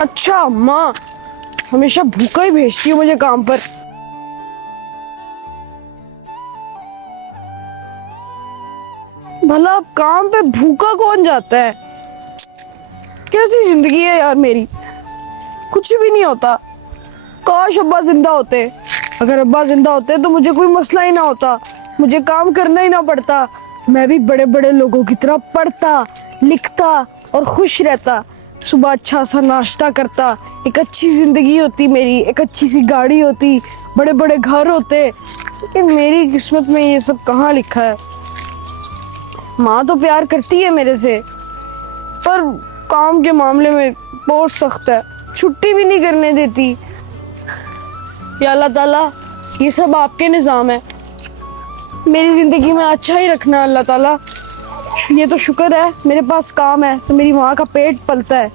अच्छा माँ हमेशा भूखा ही भेजती है मुझे काम पर। भला अब काम पे भूखा कौन जाता है? कैसी जिंदगी है यार मेरी, कुछ भी नहीं होता। काश अब्बा जिंदा होते। अगर अब्बा जिंदा होते तो मुझे कोई मसला ही ना होता, मुझे काम करना ही ना पड़ता। मैं भी बड़े बड़े लोगों की तरह पढ़ता लिखता और खुश रहता। सुबह अच्छा सा नाश्ता करता, एक अच्छी जिंदगी होती मेरी, एक अच्छी सी गाड़ी होती, बड़े बड़े घर होते। लेकिन मेरी किस्मत में ये सब कहाँ लिखा है। माँ तो प्यार करती है मेरे से, पर काम के मामले में बहुत सख्त है, छुट्टी भी नहीं करने देती। या अल्लाह ताला ये सब आपके निज़ाम है, मेरी जिंदगी में अच्छा ही रखना अल्लाह ताला। ये तो शुक्र है मेरे पास काम है तो मेरी माँ का पेट पलता है।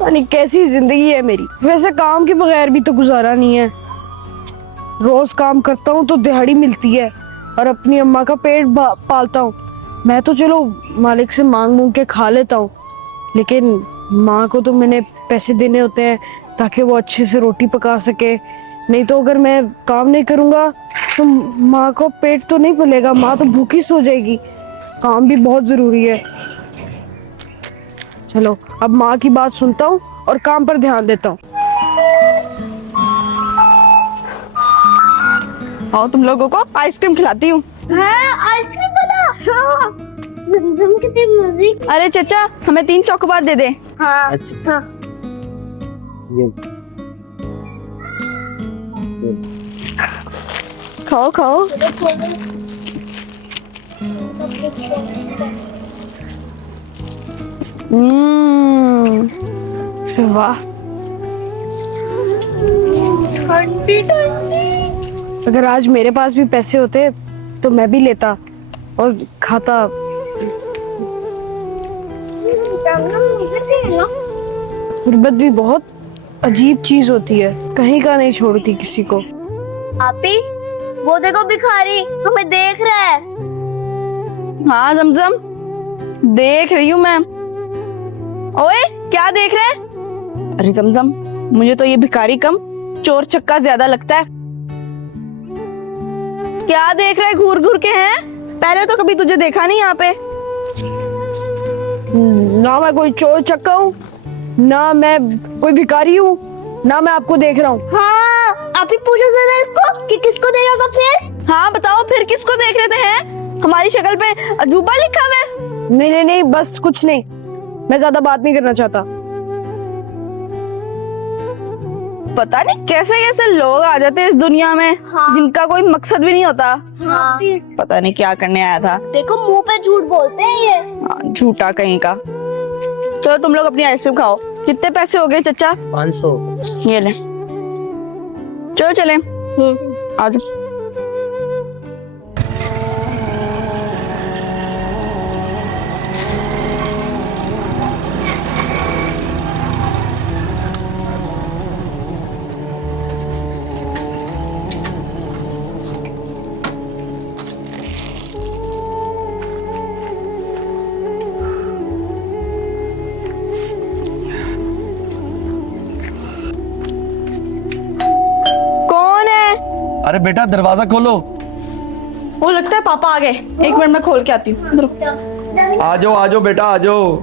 यानी कैसी जिंदगी है मेरी। वैसे काम के बगैर भी तो गुजारा नहीं है। रोज काम करता हूँ तो दिहाड़ी मिलती है और अपनी अम्मा का पेट पालता हूँ। मैं तो चलो मालिक से मांग के खा लेता हूँ, लेकिन माँ को तो मैंने पैसे देने होते हैं ताकि वो अच्छे से रोटी पका सके। नहीं तो अगर मैं काम नहीं करूँगा तो माँ को पेट तो नहीं पलेगा, माँ तो भूखी सो जाएगी। काम भी बहुत ज़रूरी है। चलो अब माँ की बात सुनता हूँ और काम पर ध्यान देता हूँ। आओ तुम लोगों को आइसक्रीम खिलाती हूँ। आइसक्रीम बना। हाँ। कितनी म्यूजिक। अरे चचा हमें 3 चॉकोबार दे दे। हाँ। अच्छा। हाँ। खाओ खाओ। वाह ठंडी ठंडी। अगर आज मेरे पास भी पैसे होते तो मैं भी लेता और खाता। गुर्बत भी बहुत अजीब चीज होती है, कहीं का नहीं छोड़ती किसी को। आपी वो देखो भिखारी हमें देख रहा है। हाँ जमजम देख रही हूँ मैं। ओए क्या देख रहे हैं? अरे जमजम मुझे तो ये भिखारी कम चोर चक्का ज्यादा लगता है। क्या देख रहे घूर घूर के हैं? पहले तो कभी तुझे देखा नहीं यहाँ पे। ना मैं कोई चोर चक्का हूँ, ना मैं कोई भिखारी हूँ, ना मैं आपको देख रहा हूँ। हाँ आप ही पूछो जरा इसको कि किसको देख रहा था फिर। हाँ बताओ फिर किसको देख रहे थे? हैं हमारी शक्ल पे अजूबा लिखा हुआ है। नहीं नहीं बस कुछ नहीं, मैं ज्यादा बात नहीं करना चाहता। पता नहीं कैसे कैसे लोग आ जाते हैं इस दुनिया में। हाँ। जिनका कोई मकसद भी नहीं होता। हाँ। पता नहीं क्या करने आया था। देखो मुंह पे झूठ बोलते हैं ये। हाँ, झूठा कहीं का। चलो तुम लोग अपनी आइसक्रीम खाओ। कितने पैसे हो गए चचा? 500। ये ले चलो चले। आ जाओ। अरे बेटा दरवाजा खोलो। वो लगता है पापा आ गए, 1 मिनट में खोल के आती हूँ। आ जाओ बेटा आ जाओ।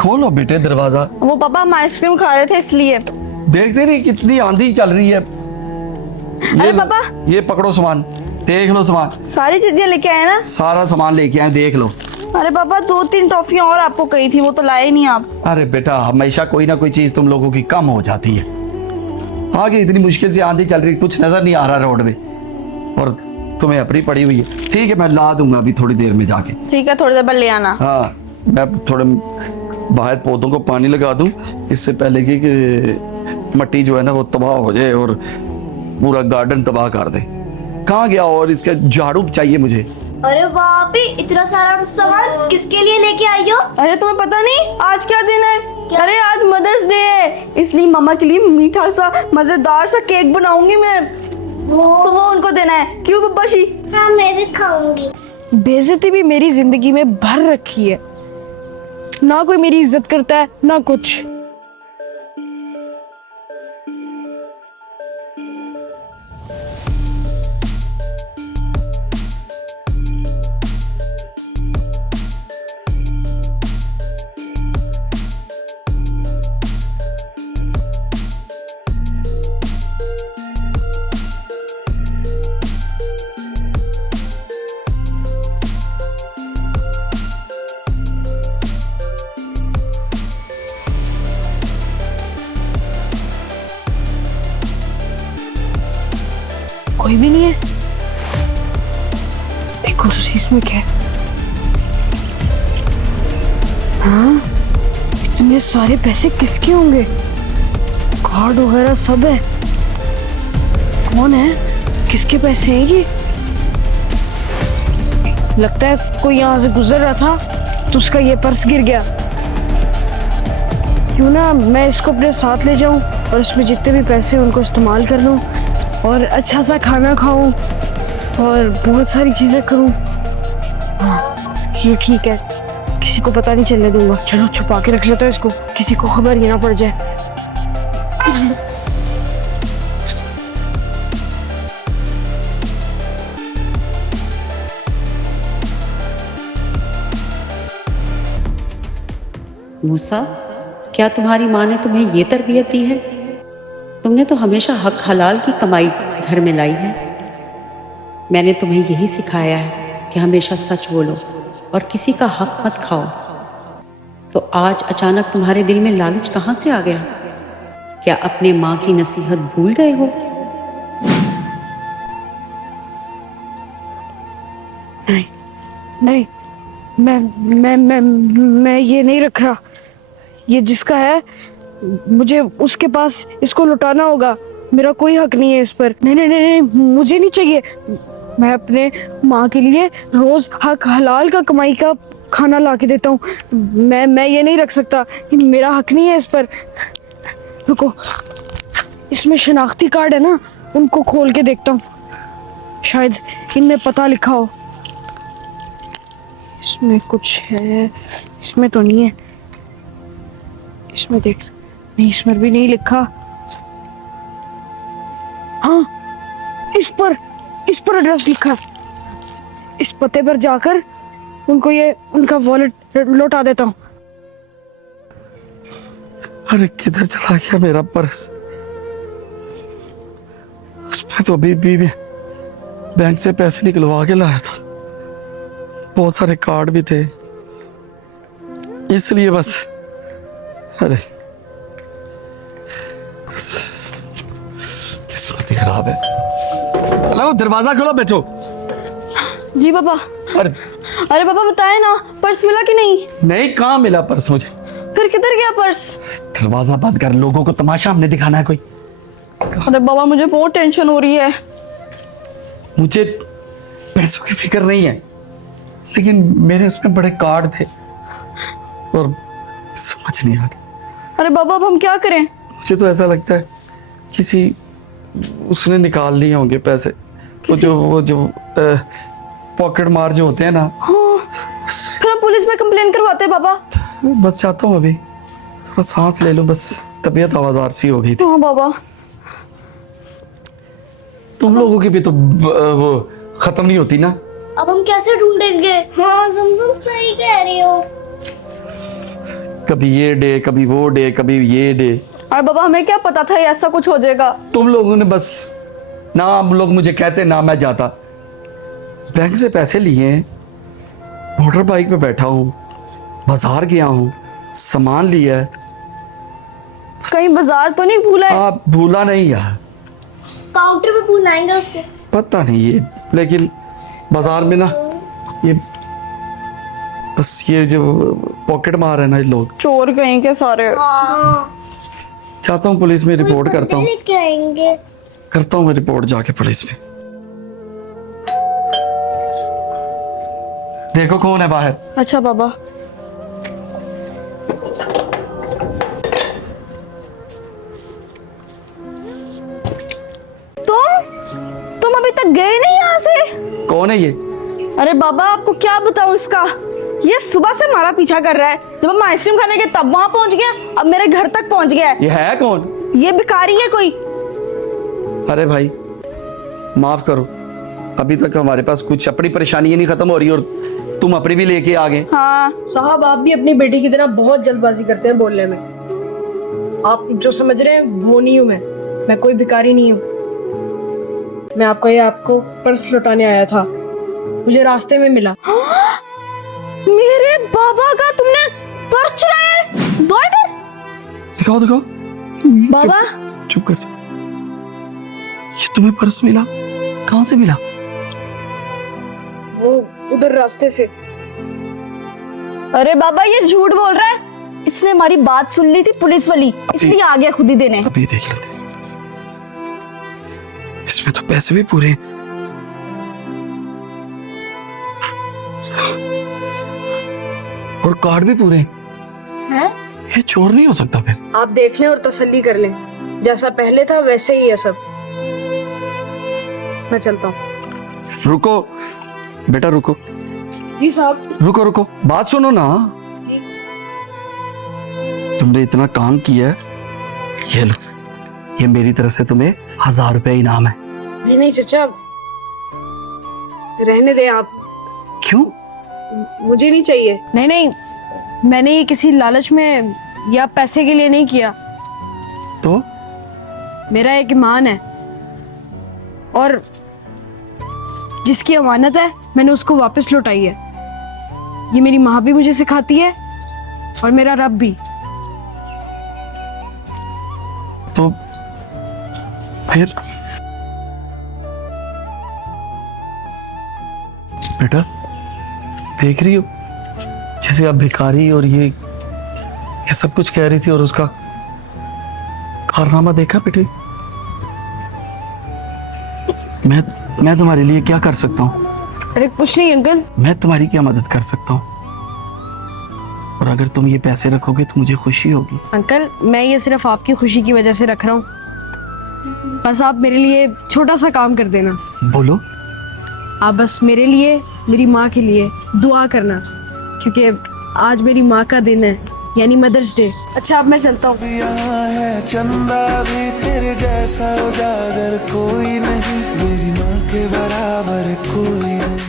खोलो बेटे दरवाजा। वो पापा हम आइसक्रीम खा रहे थे इसलिए। देखते नहीं कितनी आंधी चल रही है। अरे पापा ये पकड़ो सामान, देख लो सामान। सारी चीजें लेके आए ना? सारा सामान लेके आए, देख लो। अरे पापा 2-3 टॉफियां और आपको कही थी, वो तो लाए नहीं आप। अरे बेटा हमेशा कोई ना कोई चीज तुम लोगों की कम हो जाती है। आगे इतनी मुश्किल से आंधी चल रही, कुछ नजर नहीं आ रहा रोड में, और तुम्हें अपनी पड़ी हुई है। ठीक है मैं ला दूंगा अभी थोड़ी देर में जाके। ठीक है थोड़ी देर बाद ले आना। हाँ मैं थोड़े बाहर पौधों को पानी लगा दूं इससे पहले कि मट्टी जो है ना वो तबाह हो जाए और पूरा गार्डन तबाह कर दे। कहाँ गया? और इसका झाड़ू चाहिए मुझे। अरे वाह इतना सारा सामान किसके लिए लेके आई हो? अरे तुम्हें पता नहीं आज क्या दिन है? अरे आज मदर्स डे है, इसलिए मम्मा के लिए मीठा सा मजेदार सा केक बनाऊंगी मैं, तो वो उनको देना है। क्यों बब्बाशी? हाँ मैं भी खाऊंगी। बेइज्जती भी मेरी जिंदगी में भर रखी है। ना कोई मेरी इज्जत करता है ना कुछ। कोई भी नहीं है। देखो तो इसमें क्या है। हाँ, इतने सारे पैसे किसके होंगे? कार्ड वगैरह सब है। कौन है? किसके पैसे हैं ये? लगता है कोई यहाँ से गुजर रहा था तो उसका ये पर्स गिर गया। क्यों ना मैं इसको अपने साथ ले जाऊं और इसमें जितने भी पैसे हैं उनको इस्तेमाल कर लूं और अच्छा सा खाना खाऊं और बहुत सारी चीजें करूं। हाँ, ये ठीक है, किसी को पता नहीं चलने दूंगा। चलो छुपा के रख लेता हूं इसको, किसी को खबर ही ना पड़ जाए। मूसा, क्या तुम्हारी माँ ने तुम्हें ये तरबियत दी है? तुमने तो हमेशा हक हलाल की कमाई घर में लाई है। मैंने तुम्हें यही सिखाया है कि हमेशा सच बोलो और किसी का हक मत खाओ। तो आज अचानक तुम्हारे दिल में लालच कहाँ से आ गया? क्या अपने माँ की नसीहत भूल गए हो? नहीं नहीं, मैं ये नहीं रख रहा। ये जिसका है मुझे उसके पास इसको लौटाना होगा। मेरा कोई हक नहीं है इस पर। नहीं नहीं नहीं नहीं, मुझे नहीं चाहिए। मैं अपने माँ के लिए रोज हक हलाल का कमाई का खाना ला के देता हूँ। मैं ये नहीं रख सकता, मेरा हक नहीं है इस पर। रुको, इसमें शनाख्ती कार्ड है ना, उनको खोल के देखता हूँ, शायद इनमें पता लिखा हो। इसमें कुछ है, इसमें तो नहीं है। इसमें देख, नहीं इसमें भी नहीं लिखा। हाँ, इस पर एड्रेस लिखा। इस पते पर जाकर उनको ये उनका वॉलेट लौटा देता हूँ। अरे किधर चला गया मेरा पर्स? उसमें तो अभी भी बैंक से पैसे निकलवा के लाया था। बहुत सारे कार्ड भी थे, इसलिए बस। अरे किस्मत ही खराब है। चलो दरवाजा खोलो, बैठो। जी पापा। अरे पापा बताए ना, पर्स मिला कि नहीं? नहीं, कहाँ मिला पर्स मुझे? फिर किधर गया पर्स? दरवाजा बंद कर, लोगों को तमाशा हमने दिखाना है कोई। अरे बाबा मुझे बहुत टेंशन हो रही है। मुझे पैसों की फिक्र नहीं है, लेकिन मेरे उसमें बड़े कार्ड थे और समझ नहीं आ रहा। अरे बाबा अब हम क्या करें? मुझे तो ऐसा लगता है किसी उसने निकाल लिए होंगे पैसे। वो जो पॉकेट मार जो होते हैं ना। हाँ, फिर हम पुलिस में कंप्लेन करवाते हैं पापा। बस चाहता हूँ अभी थोड़ा सांस ले लो, बस तबीयत आवाज़ार सी हो गई थी। हाँ बाबा। तुम लोगों की भी तो वो खत्म नहीं होती ना। अब हम कैसे ढूंढेंगे? हाँ तुम सही कह रही हो। कभी ये डे, कभी वो डे, कभी ये डे। अरे बाबा हमें क्या पता था ऐसा कुछ हो जाएगा? तुम लोगों ने बस ना, हम लोग मुझे कहते ना मैं जाता। बैंक से पैसे लिए, मोटर बाइक पे बैठा हूँ, बाजार गया हूँ, सामान लिया है। कहीं बाजार तो नहीं भूला है? आप भूला नहीं यार। काउंटर पे भूलाएंगे उसके। पता नहीं ये, लेकिन बाजार में ना ये बस ये जो पॉकेट मार है ना ये लोग, चोर कहीं के सारे। हाँ। चाहता हूँ पुलिस में रिपोर्ट करता हूँ। लेके आएंगे। करता हूँ मैं रिपोर्ट जाके पुलिस में। देखो कौन है बाहर। अच्छा बाबा। तुम अभी तक गए नहीं यहाँ से? कौन है ये? अरे बाबा आपको क्या बताऊं इसका। ये सुबह से हमारा पीछा कर रहा है। जब हम आइसक्रीम खाने गए तब वहां पहुंच गया, अब मेरे घर तक पहुंच गया है। ये है कौन? ये भिखारी है कोई। अरे भाई माफ करो, अभी तक हमारे पास कुछ अपनी परेशानी नहीं खत्म हो रही और तुम अपनी भी लेके आ गए। हाँ साहब आप भी अपनी बेटी की तरह बहुत जल्दबाजी करते हैं बोलने में। आप जो समझ रहे हैं वो नहीं हूँ मैं कोई भिखारी नहीं हूँ। मैं आपको पर्स लौटाने आया था, मुझे रास्ते में मिला। मेरे बाबा का तुमने पर्स चुराया है? दो इधर। दिखाओ दिखाओ। बाबा चुप कर। ये तुम्हें पर्स मिला? कहाँ से मिला? वो उधर रास्ते से। अरे बाबा ये झूठ बोल रहा है। इसने हमारी बात सुन ली थी पुलिस वाली, इसलिए आ गया खुद ही देने। अभी देख लेते। इसमें तो पैसे भी पूरे हैं। और कार्ड भी पूरे हैं। ये चोर नहीं हो सकता फिर। आप देख लें और तसल्ली कर लें, जैसा पहले था वैसे ही है सब। मैं चलता हूँ। रुको बेटा रुको। जी साहब। रुको रुको, बात सुनो ना। तुमने इतना काम किया है, ये लो, ये मेरी तरफ से तुम्हें 1000 रुपए इनाम है। नहीं चचा, रहने दें आप। क्यों? मुझे नहीं चाहिए। नहीं नहीं, मैंने ये किसी लालच में या पैसे के लिए नहीं किया। तो मेरा एक ईमान है और जिसकी अमानत है मैंने उसको वापस लौटाई है। ये मेरी माँ भी मुझे सिखाती है और मेरा रब भी। तो फिर बेटा देख रही हो, जैसे आप भिखारी और ये सब कुछ कह रही थी और उसका कारनामा देखा बेटे। मैं तुम्हारे लिए क्या कर सकता हूँ? अरे कुछ नहीं अंकल। मैं तुम्हारी क्या मदद कर सकता हूँ? और अगर तुम ये पैसे रखोगे तो मुझे खुशी होगी। अंकल मैं ये सिर्फ आपकी खुशी की वजह से रख रहा हूँ। बस आप मेरे लिए छोटा सा काम कर देना। बोलो। आप बस मेरे लिए, मेरी माँ के लिए दुआ करना, क्योंकि आज मेरी माँ का दिन है, यानी मदर्स डे। अच्छा अब मैं चलता हूँ। है चंदा भी तेरे जैसा उजागर कोई नहीं, मेरी माँ के बराबर कोई नहीं।